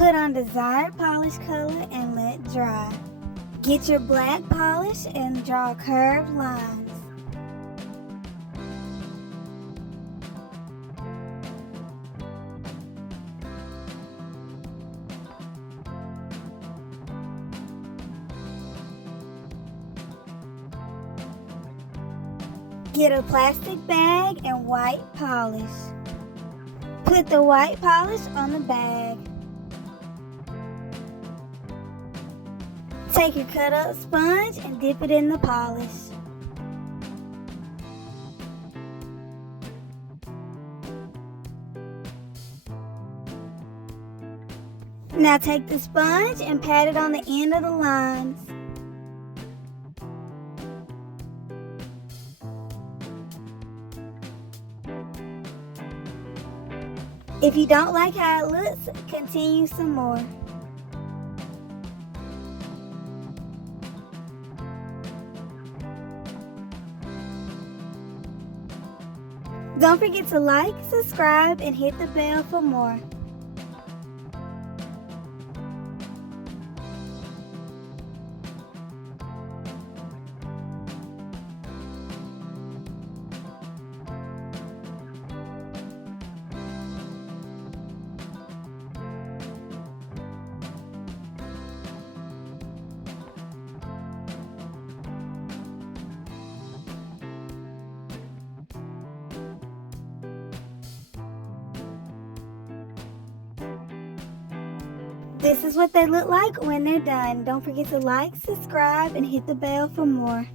Put on desired polish color and let dry. Get your black polish and draw curved lines. Get a plastic bag and white polish. Put the white polish on the bag. Take your cut up sponge and dip it in the polish. Now take the sponge and pat it on the end of the lines. If you don't like how it looks, continue some more. Don't forget to like, subscribe, and hit the bell for more. This is what they look like when they're done. Don't forget to like, subscribe, and hit the bell for more.